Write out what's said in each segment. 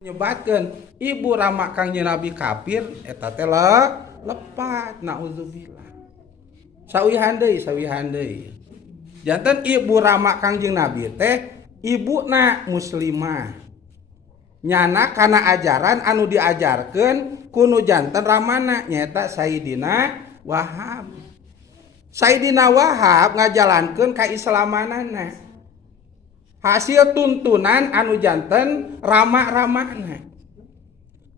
nyebatkeun ibu rama Kangjeng Nabi kafir eta teh lepat naudzubillah. Sawihan deui. Janten ibu rama Kangjeng Nabi teh ibuna muslimah. Nyana kana ajaran anu diajarkeun ku nu janten ramana nyaeta Sayyidina Wahab. Sayyidina Wahab ngajalankeun kaislamanana. Hasil tuntunan anu janten rama-ramana.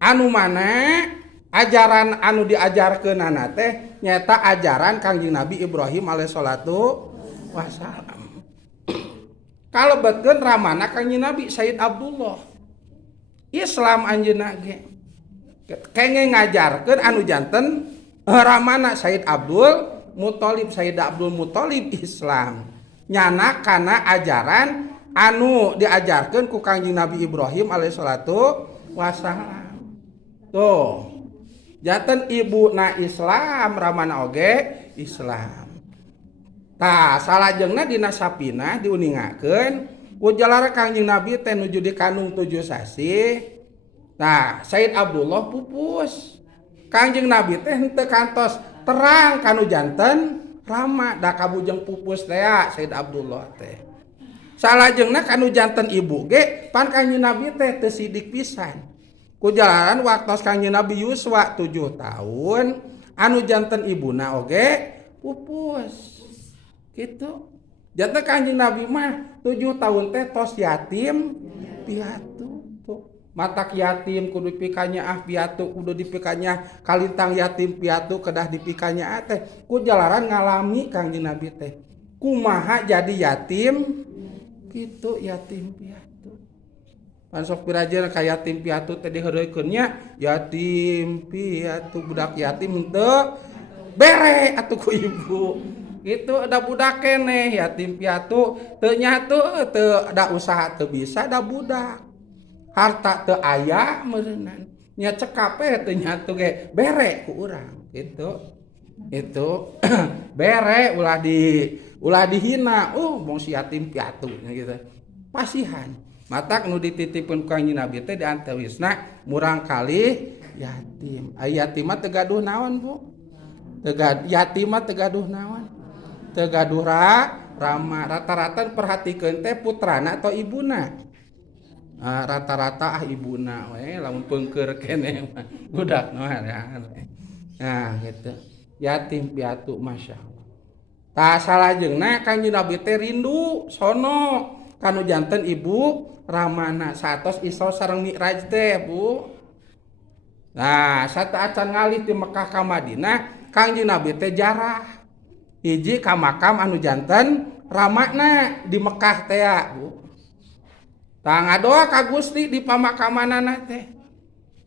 Anu mana ajaran anu diajarkeunana teh nyata ajaran Kangjeng Nabi Ibrahim alaihissalatu wassalam. Kalau bekeun ramana Kangjeng Nabi Sayyid Abdullah. Islam anjeunna ge. Kenge ngajarkeun anu janten ramana Sayyid Abdul Muthalib, Sayyid Abdul Muthalib Islam. Nyana kana ajaran anu diajarkeun ku Kangjeng Nabi Ibrahim alaihissalatu wassalam. Tuh. Janten ibuna Islam ramana oge Islam. Tah salajengna dina sapina diuningakeun ku jalara Kangjeng Nabi teh nuju di kandung 7 sasi. Nah, Sayyid Abdullah pupus. Kangjeng Nabi teh henteu kantos terang kanu janten rama da kabujeng pupus teh Sayyid Abdullah teh. Salajengna kanu janten ibu ge pan Kangjeng Nabi teh teu sidik pisan. Ku jalaran waktos Kangjeng Nabi yuswa 7 tahun, anu janten ibuna oge pupus. Gitu. Janten Kangjeng Nabi mah 7 tahun teh tos yatim piatu. Tuh. Matak yatim kudu dipikanya piatu, kudu dipikanya kalintang yatim piatu kedah dipikanya teh. Ku jalaran ngalami Kangjeng Nabi teh. Kumaha jadi yatim? Gitu yatim piatu. Pan sok pirajeun ka yatim piatu teh diheureuykeun nya yatim piatu budak yatim henteu bere atuh ku ibu. Gitu ada budak keneh yatim piatu teu nyatu teu ada usaha teu bisa da budak. Harta teu aya meureunnan. Nya cekape teu nyatu ge bere ku urang gitu. Itu bere ulah dihina, bong si yatim piatu gitu. Pasihan. Matak nu dititipkeun ku Kangjeng Nabi teh di antawisna murang kali yatim. Ai yatim mah teu gaduh naon, Bu? Yatim mah teu gaduh naon? Teu gaduh rama. Rata-rata perhatikeun teh putrana atau ibuna. Rata-rata ibuna we lamun peungkeur keneh mah budak mah. Nah, gitu. Yatim piatu masyaallah. Tah salajengna Kangjeng Nabi teh rindu sono kanu janten ibu ramana satos Isra sareng Mi'raj teh, Bu. Nah, sata acan ngalih di Mekah ka Madinah, Kangjeng Nabi teh jarah hiji ka makam anu janten ramana di Mekah teh, Bu. Tah ngadoa ka Gusti di pamakamanana teh.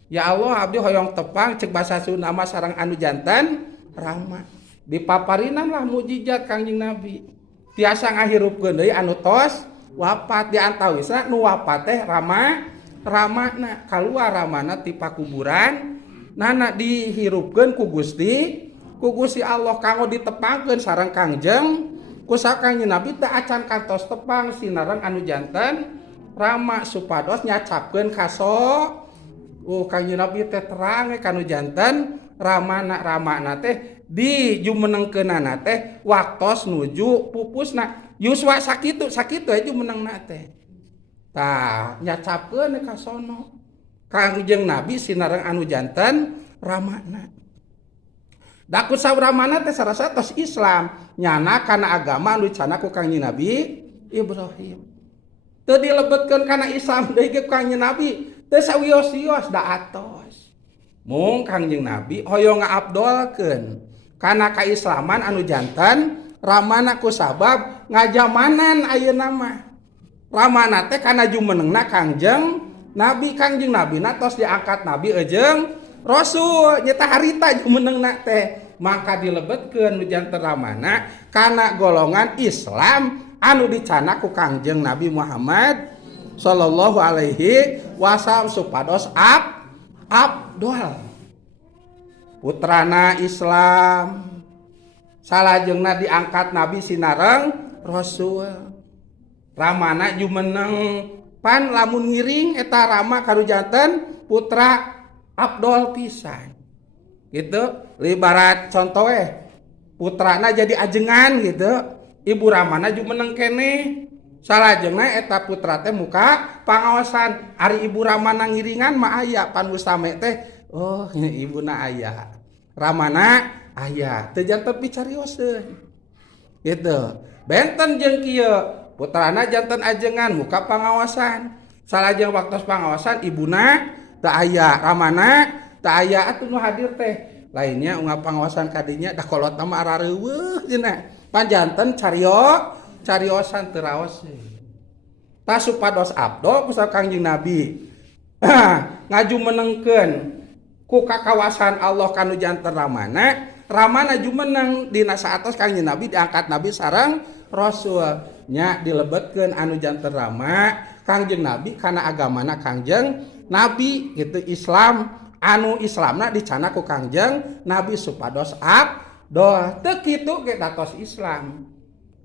Ya Allah, abdi hoyong tepang cek basa Sunda mah sareng anu janten rama. Dipaparinan lah mujizat Kangjeng Nabi. Tiasa ngahirupkeun deui anu tos wafat di antawisna nu wafat teh ramana kaluar ramana ti pakuburan nana dihirupkeun ku Gusti Allah kanggo ditepangkeun sareng Kangjeng ku Kangjeng Nabi teh acan kantos tepang sinareng anu janten rama supados nyacapkeun kaso Kangjeng Nabi teh terang kanu janten ramana teh di jumenengkeunana teh waktos nuju pupusna yuswa sakitu aja jumenengna teh. Tah nyacapkeun ka sono Kangjeng Nabi sinareng anu janten ramana. Da ku sauramana teh sarasa tos Islam nyana kana agama anu dicana ku Kangjeng Nabi Ibrahim. Teu dilebetkeun kana Islam deui ge Kangjeng Nabi teu sawios-wios da atos. Mung Kangjeng Nabi hoyong ngaabdolkeun kana kaislaman anu janten ramana ku sabab ngajamanan ayeuna mah. Ramana teh kana jumenengna Kangjeng Nabi na tos diangkat Nabi jeung Rasul nyata harita jumenengna teh. Maka dilebetkeun nu janten ramana kana golongan Islam anu dicana ku Kangjeng Nabi Muhammad sallallahu alaihi wasallam supados abdol. Putrana Islam salajengna diangkat Nabi sinareng Rasul ramana jumeneng pan lamun ngiring eta Rama kanu janten putra Abdol pisan gitu. Ibarat contoh putrana jadi ajengan gitu, ibu Ramana juga meneng kene salajengna eta putra teh muka pangawasan. Ari ibu Ramana ngiringan mah aya pan usame teh oh ibuna aya Ramana aya teu janten picarioseun gitu. Benten jeung kieu putrana janten ajengan muka pangawasan, salajeng waktos pangawasan ibuna teu aya Ramana teu aya atuh nu hadir teh lainnya ungap pangawasan kadinya dah kolot mah arareuweuh cenah panjanten cariosan teu raos tah supados abdo kusal Kangjeng Nabi ngaju menengkeun ku kakawasan Allah kanu janten Ramana jumeneng dina saatos Kangjeng Nabi diangkat Nabi sareng Rasulnya dilebetkeun anu janten Rama Kangjeng Nabi kana agamana Kangjeng Nabi gitu Islam anu Islamna dicana ku Kangjeng Nabi supados abdol teu kitu ge datos Islam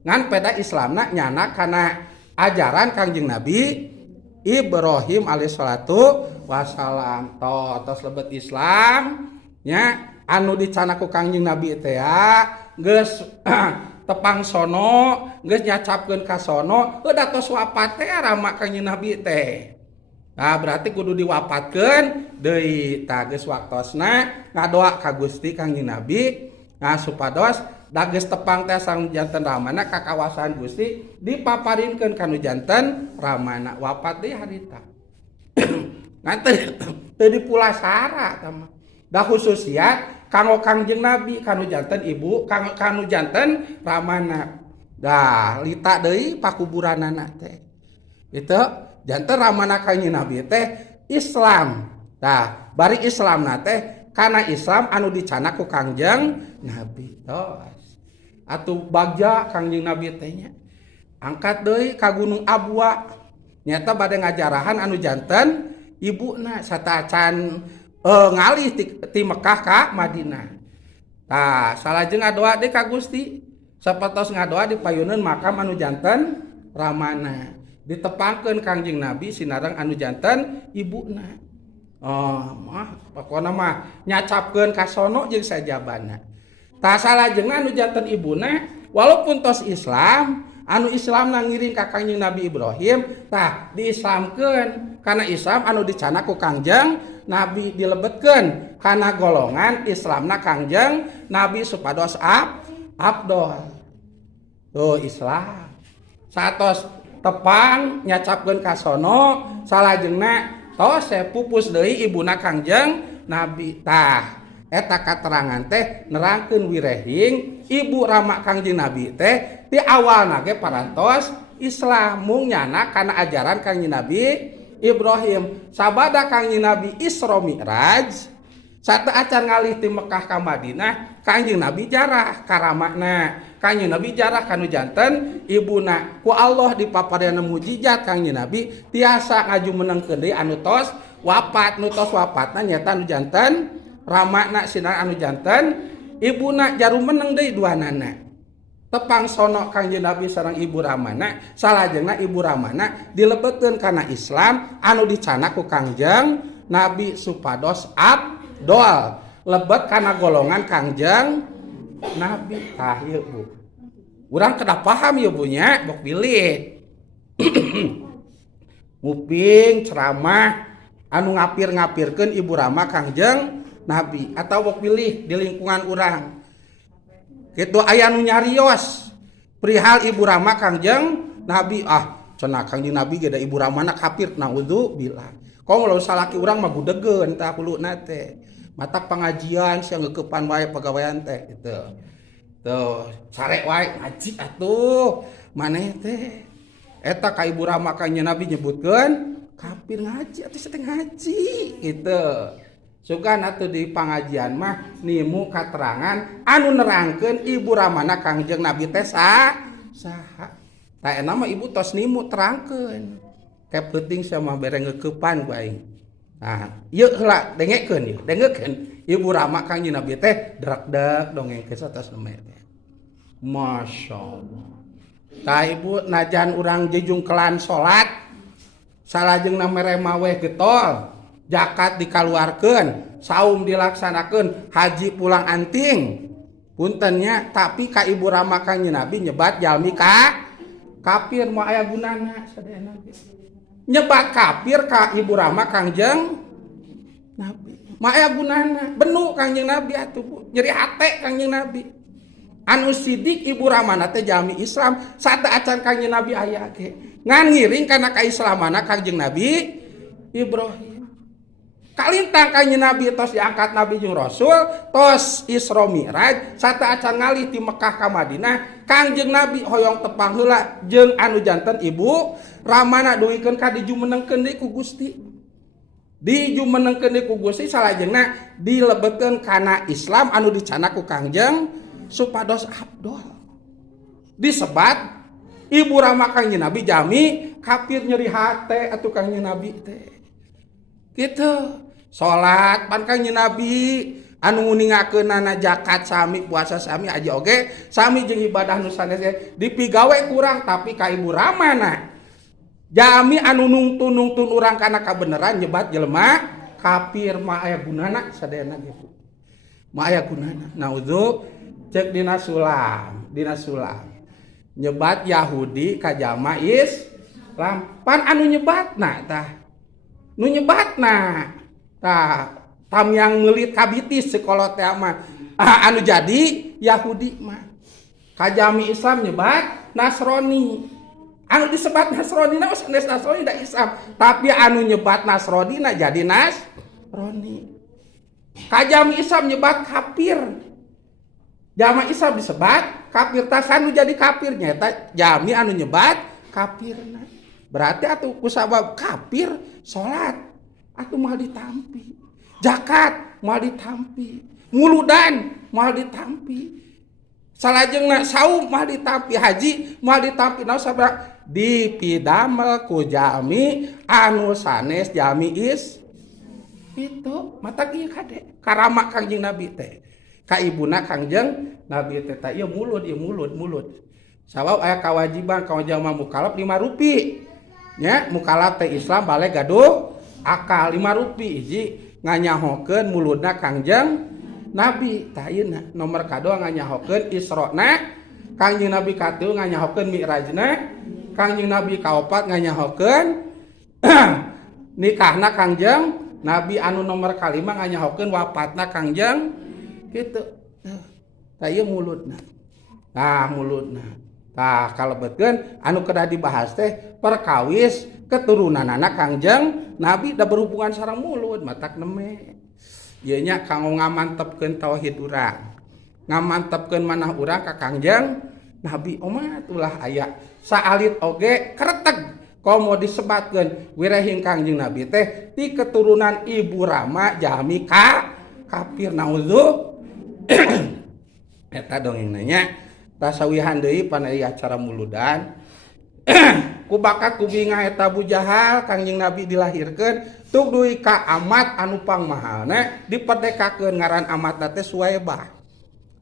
ngan peda Islamna nyana kana ajaran Kangjeng Nabi Ibrahim alaihissalatu wassalam tos lebet Islam nya anu dicana ku Kangjeng Nabi teh geus tepang sono geus nyacapkeun ka sono datos wafat teh Rama Kangjeng Nabi teh. Nah berarti kudu diwapatkeun deui tah geus waktosna ngadoa ka Gusti Kangjeng Nabi supados da geus tepang teh sang janten Ramana ka kawasan Gusti dipaparinkeun kanu janten Ramana wafat deui harita. Nanti teu dipulasara tah mah. Da khususnya kanggo Kangjeng Nabi kanu janten ibu kanu janten Ramana. Da lita deui pakuburanana teh. Itu janten Ramana Kangjeng Nabi teh Islam. Tah bari Islamna teh kana Islam anu dicana ku Kangjeng Nabi tos. Atuh bagja Kangjeng Nabi teh nya angkat deui ka Gunung Abwa. Nyata bade ngajarahan anu janten ibuna sataacan ngalih ti Mekah ka Madinah. Tah salajeng ngadoa deui ka Gusti sapatos ngadoa dipayuneun makam anu janten Ramana. Ditepangkeun Kangjeng Nabi sinareng anu janten ibuna. Pokona mah nyacapkeun ka sono jeung sajabana. Tah salajengna anu janten ibuna walaupun tos Islam, anu Islamna ngiring ka Kangjeng Nabi Ibrahim, tah diislamkeun kana Islam anu dicana ku Kangjeng Nabi dilebetkeun kana golongan Islamna Kangjeng Nabi supados abdol. Tuh Islam. Satos tepang nyacapkeun ka sono salajengna tos pupus deui ibuna Kangjeng Nabi. Tah eta katerangan teh nerangkeun wirehing ibu Rama Kangjeng Nabi teh di awalna ge parantos Islam mung nyana kana ajaran Kangjeng Nabi Ibrahim. Sabada Kangjeng Nabi Isra Mi'raj sate acan ngalih ti Mekah ka Madinah Kangjeng Nabi jarah ka Ramana. Kangjeng Nabi jarah kanu janten ibuna ku Allah dipapareana mujizat Kangjeng Nabi tiasa ngaju menengkeun deui anu tos wafat. Nu tos wafatna nyata anu janten Ramana sinar anu janten ibuna jarum meneng deui duanana. Tepang sono Kangjeng Nabi sareng ibu Ramana salajengna ibu Ramana dilebetkeun kana Islam anu dicana ku Kangjeng Nabi supados abdol lebet kana golongan Kangjeng Nabi. Tah ieu Bu. Urang kedah paham ya bunya bok pilih. Nguping ceramah anu ngapir-ngapirkeun ibu Rama Kangjeng Nabi atau bok pilih di lingkungan urang. Kitu aya nu nyarios perihal ibu Rama Kangjeng Nabi cenah Kangjeng Nabi ge da ibu Ramana kafir naudzubillah. Kong lamun salaki urang mah gudegeun tah kuluna teh. Mata pengajian sia ngeukepan wae pagawean teh gitu. Tuh, sare wae ngaji atuh. Maneh teh eta ka ibu Rama Kangjeng Nabi nyebutkeun kafir ngaji atuh seteng ngaji gitu. Sugan atuh di pangajian mah nimu katerangan anu nerangkeun ibu Ramana Kangjeng Nabi teh saha. Tah eta mah ibu tos nimu terangkeun. Kep penting sia mah bere ngeukepan ku aing. Nah, ieu heula dengekeun ieu, dengekeun ibu Rama Kangjeng Nabi teh drak-dak dongengkeun satos neme teh. Masyaallah. Tah ibu najan urang jejung kelan salat salajengna mere maweh getol, zakat dikaluarkeun, saum dilaksanakeun, haji pulang anting. Puntennya, tapi ka ibu rama Kangjeng Nabi nyebat jalmi ka kafir moal aya gunana sadayana. Nyebat kafir ka ibu rama Kangjeng Nabi. Moal aya gunana, benu Kangjeng Nabi atuh Bu, nyeri hate Kangjeng Nabi. Anu sidik ibu ramana teh jalmi Islam, sate acan Kangjeng Nabi aya ge. Ngan ngiring kana kaislamana Kangjeng Nabi Ibrahim. Kalintang Kangjeng Nabi tos diangkat Nabi jeung Rasul, tos Isra Mi'raj, sate acan ngalih ti Mekah ka Madinah, Kangjeng Nabi hoyong tepang heula jeung anu janten ibu ramana duikeun ka dijumenengkeun deui ku Gusti. Dijumenengkeun deui ku Gusti salajengna dilebetkeun kana Islam anu dicana ku Kangjeng supados afdol. Disebat ibu rama Kangjeng Nabi jami kafir nyeri hate atuh Kangjeng Nabi teh. Gitu. Salat pan Kangjeng Nabi anu nguningakeunana zakat sami, puasa sami, haji oge sami jeung ibadah nu sanes dipigawe kurang tapi ka ibu ramana jami anu nungtun urang kana kabeneran nyebat jelema kafir mah aya gunana sadayana gitu. Mah aya gunana. Nauzu cek dina sulam nyebat Yahudi ka jalma Islam pan anu nyebatna tah nu nyebatna tah tam yang meulit kabitis sekolot teh mah anu jadi Yahudi mah ka jalmi Islam nyebat Nasrani anu disebat Nasrani na sanes Nasrani da Islam tapi anu nyebat Nasrani na jadi Nasrani ka jalmi Islam nyebat kafir jalma Islam disebat kafir tah anu jadi kafirnya eta jalmi anu nyebat kafirna berarti atuh kusabab kafir salat atuh moal ditampi zakat moal ditampi nguludan moal ditampi salajengna saum moal ditampi haji moal ditampi naon sabaraha dipidamel ku jalmi anu sanes jalmi itu mata kieu kade karama Kangjeng Nabi teh ka ibuna Kangjeng Nabi teh ieu mulut sabab aya kewajiban ka jalma mukallaf 5 rupi nya mukallaf teh Islam bale gaduh akal 5 rupi hiji nganyahokeun muludna Kangjeng Nabi tah ayeuna nomor kadua nganyahokeun Israna Kangjeng Nabi katilu nganyahokeun Mi'rajna Kangjeng Nabi kaopat nganyahokeun nikahna Kangjeng Nabi anu nomor kalima nganyahokeun wafatna Kangjeng kitu tah ieu muludna tah kalebetkeun anu kedah dibahas teh perkawis keturunanana Kangjeng Nabi da berhubungan sareng mulut matak neme ieu nya kanggo ngamantepkeun tauhid urang ngamantepkeun manah urang ka Kangjeng Nabi umat ulah aya saalit oge kareteg komo disebatkeun wirehing Kangjeng Nabi teh ti keturunan ibu rama jalmi ka kafir nauzu eta dongengna nya tah sawihan deui pan aya acara muludan ku bakat ku bingah eta Abu Jahal Kangjeng Nabi dilahirkeun tuk duwi ka amat anu pangmahalna diperdekakeun ngaran amatna teh Suwaibah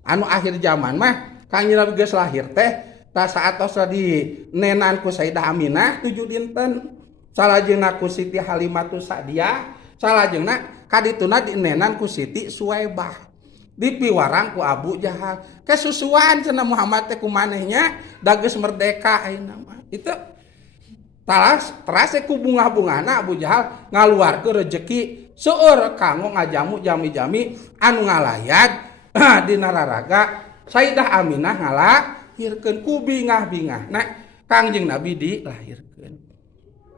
anu akhir zaman mah Kangjeng Nabi geus lahir teh tah saatosna dinenan ku Sayyidah Aminah 7 dinten salajengna ku Siti Halimatus Sa'diyah salajengna kadituna dinenan ku Siti Suwaibah dipiwarang ku Abu Jahal kesusuan cenah Muhammad teh kumanehnya da geus merdeka ayeuna mah itu terase ku bunga-bungana Abu Jahal ngaluarkeun rezeki seueur kanggo ngajamu jami-jami anu ngalayat dina raraga Sayyidah Aminah ngalahirkeun ku bingah-bingahna Kangjeng Nabi dilahirkeun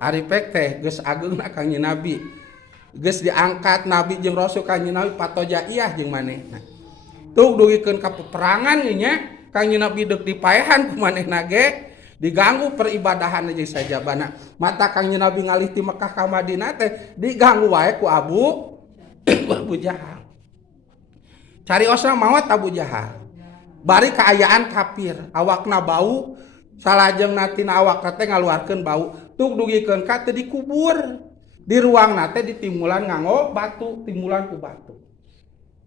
ari pek teh geus ageungna Kangjeng Nabi geus diangkat Nabi jeung Rasul Kangjeng Nabi patojaiyah jeung manehna tuk dugikeun ka peperangan nya Kangjeng Nabi deuk dipaehan ku manehna ge diganggu peribadahan jeung sajabana mata Kangjeng Nabi ngalih ti Mekah ka Madinah teh diganggu wae ku Abu Jahal cariosna maot Abu Jahal bari kaayaan kafir awakna bau salajengna tina awakna teh ngaluarkeun bau tuk dugikeun ka teh dikubur di ruangna teh ditimulan nganggo batu timulan ku batu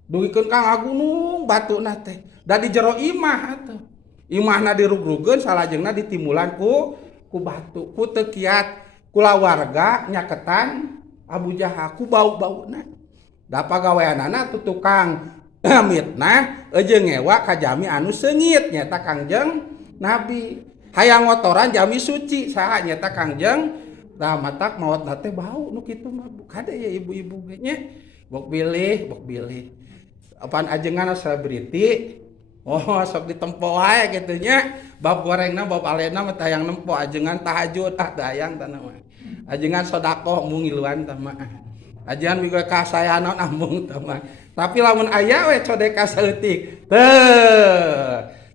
dugikeun ka ngagunung batuna teh da di jero imah atuh imahna dirugrugeun salajengna ditimulan ku batu ku teu kiat kula warga nyaketan Abu Jahal ku bau-bauna. Da pagaweanana tu tukang mitnah jeung ngewa ka jami anu seungit nyata Kangjeng Nabi. Hayang ngotoran jami suci saha nyata Kangjeng matak maot teh bau nu kitu mah kade ya ibu-ibu ge nya. Bok bilih. Apaan ajengan selebriti. Oh sok ditempo wae kitu nya. Bab gorengna bab alena mah tayang nempo ajengan tahajud tayang tah mah. Ajengan sedekah mung ngiluan tah mah. Ajengan miga kasayanan mung tah mah. Tapi lamun aya we codeka saeutik.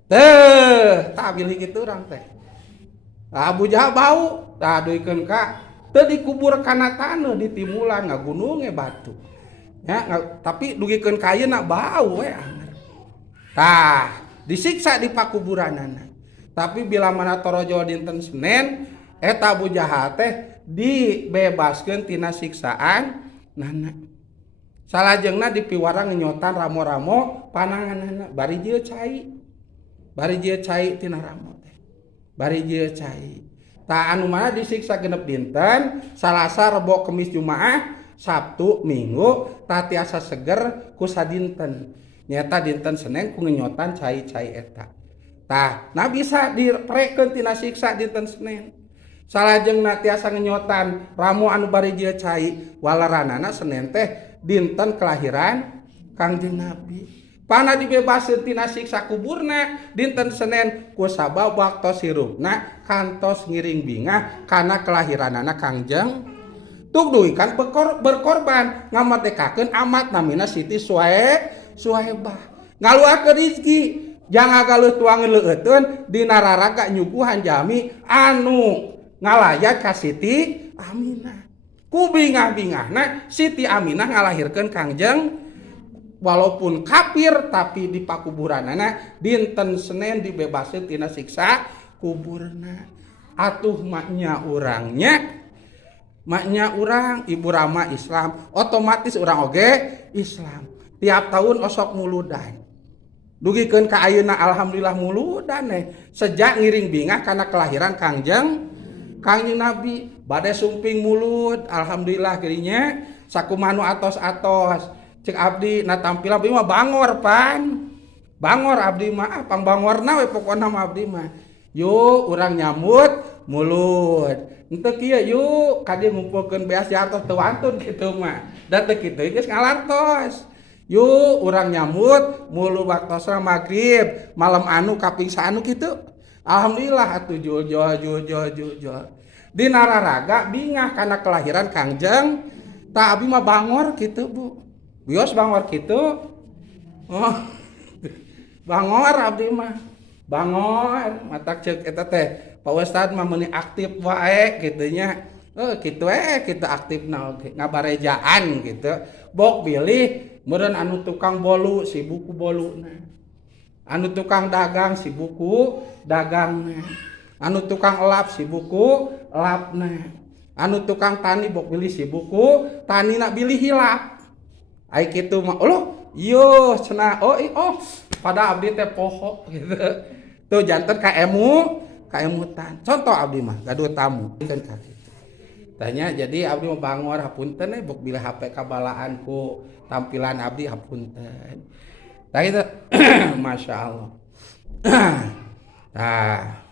Tah bilih kitu urang teh. Abu Jahal bau, tah duikeun ka teu dikubur kana taneuh di timulan ngagunung batu. Ya, tapi dugikeun ka ayeuna bau we. Tah, disiksa di pakuburanana. Tapi bila mana torojo dinten Senin, eta Abu Jahal teh dibebaskeun tina siksaan nana. Salajengna dipiwara ngenyotan ramo-ramo pananganana bari jieu cai tina ramo teh. Bari jieu cai. Tah anu mana disiksa genep dinten, Salasa, Rebo, Kemis, Jumaah, Sabtu, Minggu, tah tiasa seger ku sadinten. Nyata dinten Senin ku ngenyotan cai-cai eta. Tah, nah bisa diprekeun tina siksa dinten Senin. Salajengna tiasa ngenyotan ramu anu bari jieu cai, walaranana Senin teh dinten kelahiran Kangjeng Nabi. Pana dibebaskeun tina siksa kuburna dinten Senin ku sabab waktos hirupna kantos ngiring bingah kana kelahiranana Kangjeng. Tuk duikan berkorban ngamatekakeun amat namina Siti Suhaibah. Ngaluakeun rezeki jangan galuh tuang leueutun dina raraga nyuguhan jami anu ngalayat ka Siti Aminah. Ku bingah-bingahna Siti Aminah ngalahirkeun Kangjeng walaupun kafir tapi di pakuburanana dinten Senin dibebaskeun tina siksa kuburna. Atuh maknya urang Ibu Rama Islam, otomatis urang oge Islam. Tiap tahun osok muludan. Dugikeun ka ayeuna alhamdulillah muludan sejak ngiring bingah kana kelahiran Kangjeng Nabi. Bade sumping mulut alhamdulillah gerinya sakumanu atos-atos. Cek abdi na tampilan abdi mah bangor pan. Bangor abdi mah pang bangorna we pokona mah abdi mah. Yuk urang nyambut mulut. Henteu kieu yuk ka dieu ngumpulkeun beas diartos teu wantun kitu mah. Da teu kitu geus ngalartos. Yuk urang nyambut mulu waktosna magrib, malam anu kaping saanu kitu. Alhamdulillah atuh jul. Di nararaga bingah karena kelahiran Kangjeng tak abi mah bangor gitu Bu. Bios bangor gitu. Oh. Bangor abdi mah. Bangor matak ceuk eta teh. Pak Ustad mah meuni aktif wae kitu nya. Kitu kita aktifna oge ngabarejaan gitu. Bok bilih meureun anu tukang bolu si buku boluna. Anu tukang dagang si buku dagangna. Anu tukang elap si buku elapna. Anu tukang tani bok bilih si buku tanina bilih hilap. Ai kitu mah loh yo cenah pada abdi teh poho gitu. Tuh janten kaemutan. Contoh abdi mah gaduh tamu kan ka kitu. Tanya jadi abdi mah bangor hapunten bok bilih HP kabalaan ku tampilan abdi hapunten. Tah itu masyaallah. Tah